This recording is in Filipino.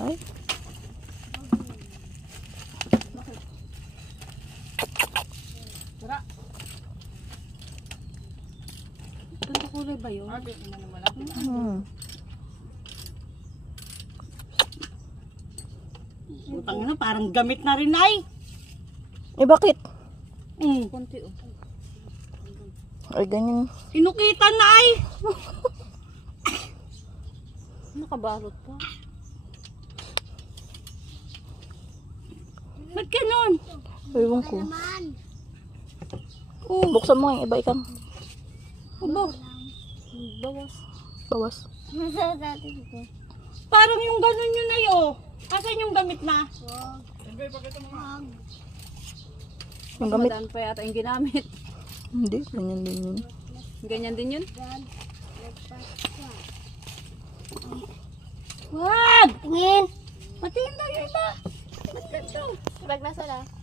Ay. Tara. Ganito kulay ba yun? Utang na, parang gamit na rin ay. Eh bakit? Konti oh. Ay ganyan. Kinukitan na ay. Nakabalot pa. Ba't ganun? Ewan ko. Buksan mo yung iba ikang. Aba, Bawas. Bawas. parang yung ganun yun ay oh. Asan yung gamit na? Yung gamit. Madaan pa yata yung ginamit. Hindi, ganyan din yun. Ganyan din yun. Wag! Tingin! Patingin daw yung iba. Ba't ganito? Bag na sala.